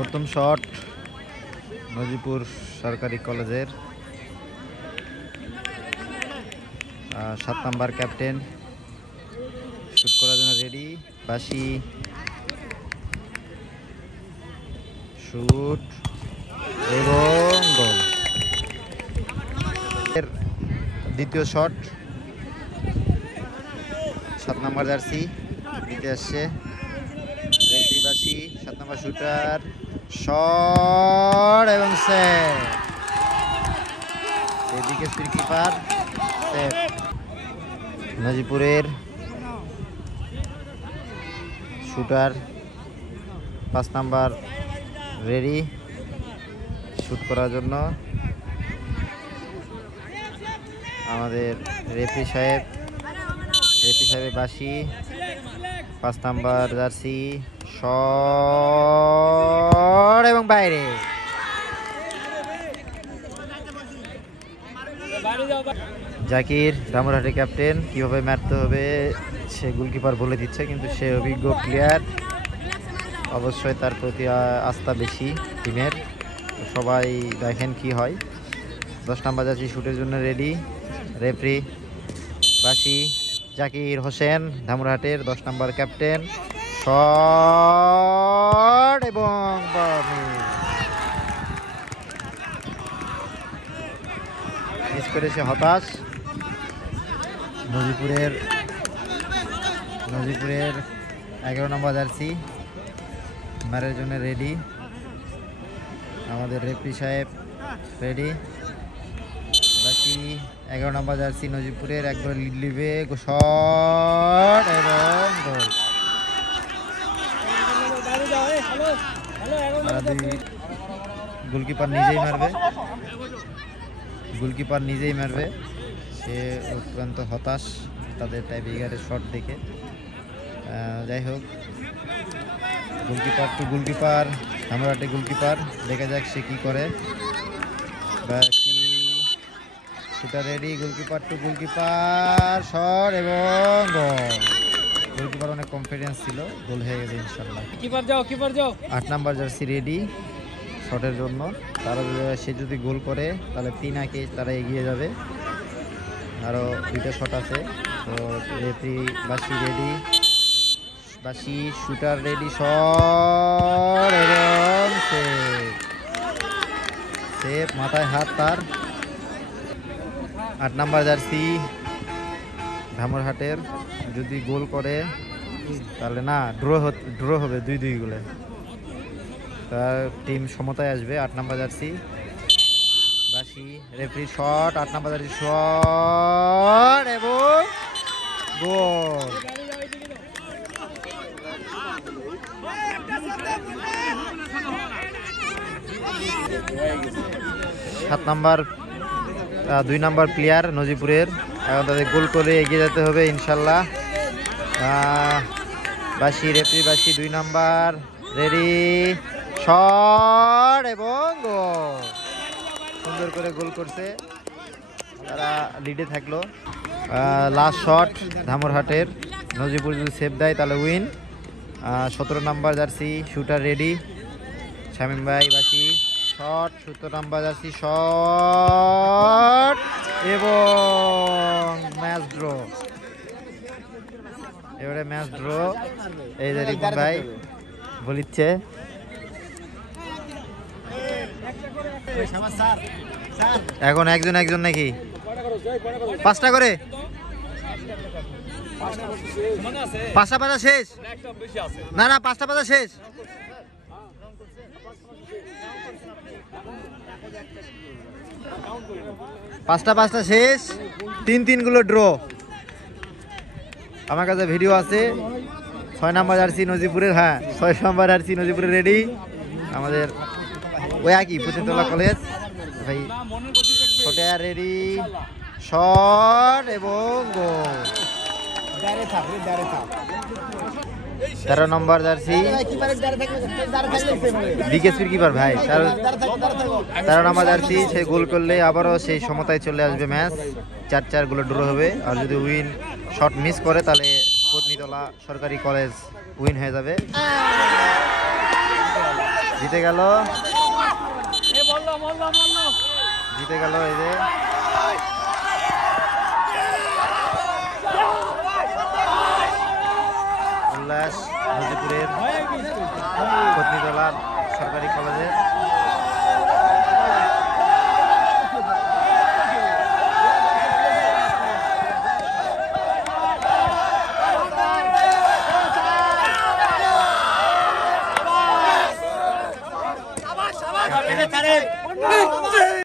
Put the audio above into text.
প্রথম শট নজিপুর সরকারি কলেজের 7 নাম্বার ক্যাপ্টেন শুট করার জন্য রেডি। বাসি শুট এবং গোল। এর দ্বিতীয় শট 7 নাম্বার জার্সি দিতে আসছে রেফারি বাসি। 7 নাম্বার শুটার শট এবং সেভ। এদিকে কিপার সেভ। নজিপুরের শুটার 5 নাম্বার রেডি শুট করার জন্য। আমাদের রেফারি সাহেবের বাসি 5 নাম্বার জার্সি শট এবং বাইরে। জাকির ধামরাহাটের ক্যাপ্টেন, কিভাবে মারতে হবে সে গোলকিপার বলে দিচ্ছে, কিন্তু সে অভিজ্ঞ প্লেয়ার, অবশ্যই তার প্রতি আস্থা বেশি টিমের। সবাই দেখেন কি হয়। 10 নাম্বার জার্সি শুটের জন্য রেডি। রেফারি বাসি জাকির হোসেন ধামরাহাটের 10 নাম্বার ক্যাপ্টেন শট এবং মিস করেছে, হতাশ। নজিপুরের 11 নম্বর জার্সি মারের জন্য রেডি। আমাদের রেফারি সাহেব রেডি। বাকি 11 নম্বর জার্সি নজিপুরের একবার লিড লিবে শট এবং গোল। গোলকিপার নিজেই মারবে। সে অত্যন্ত হতাশ তাদের টাইব্রেকারের শট দেখে। যাই হোক, গোলকিপার ধামরাহাটে গোলকিপার, দেখা যাক সে কি করে। বাকি শুটার রেডি। গোলকিপার শট এবং গোল। গোলকিপার অনেক কনফিডেন্স ছিল, গোল হয়ে গেছে ইনশাল্লাহ। কিপার যাও 8 নাম্বার জার্সি রেডি শটের জন্য। তারা সে যদি গোল করে তাহলে 3-1 তারা এগিয়ে যাবে। আরও 2টা শট আছে। তো রেফারি বাসি রেডি। বাসি শুটার রেডি শট এবং সেভ। মাথায় হাত তার। 8 নাম্বার জার্সি ধামরাহাটের যদি গোল করে তাহলে না, ড্র হবে 2-2 গোলে। তার টিম সমতায় আসবে। 8 নাম্বার জার্সি বাসি referee shot. 8 number jersey shot এবং গোল। 7 নাম্বার 2 নাম্বার প্লেয়ার নজিপুরের, এখন তাদের গোল করে এগিয়ে যেতে হবে ইনশাল্লাহ। রেফারি বাসি 2 নাম্বার রেডি শট এবং গোল। সুন্দর করে গোল করছে, তারা লিডে থাকলো। লাস্ট শট ধামরাহাটের, নজিপুর যদি সেভ দেয় তাহলে win. 17 number jersey shooter ready Shamim ভাই বাসি শট। 17 নাম্বার জার্সি শট এবং ম্যাচ ড্র। এবারে ম্যাচ ড্র। এই যে রিপন ভাই বলিচ্ছে এখন একজন নাকি 5টা করে, 5টা পাতা শেষ না 5টা পাতা শেষ। পাঁচটা শেষ, 3-3 গুলো ড্র। আমার কাছে ভিডিও আছে। 6 নাম্বার জার্সি নজিপুরের, 6 নাম্বার জার্সি নজিপুরের রেডি। আমাদের ওই একই পতিতলা কলেজ ভাই ছোটার রেডি শট এবং গোল। 13 নম্বর জার্সি বিকেএসপির কিপার ভাই 13 নম্বর জার্সি, সে গোল করলে আবারও সেই সমতায় চলে আসবে ম্যাচ। 4-4 গুলো ড্র হবে। আর যদি উইন শট মিস করে তাহলে পত্নীতলা সরকারি কলেজ উইন হয়ে যাবে। জিতে গেল, জিতে গেল এই যে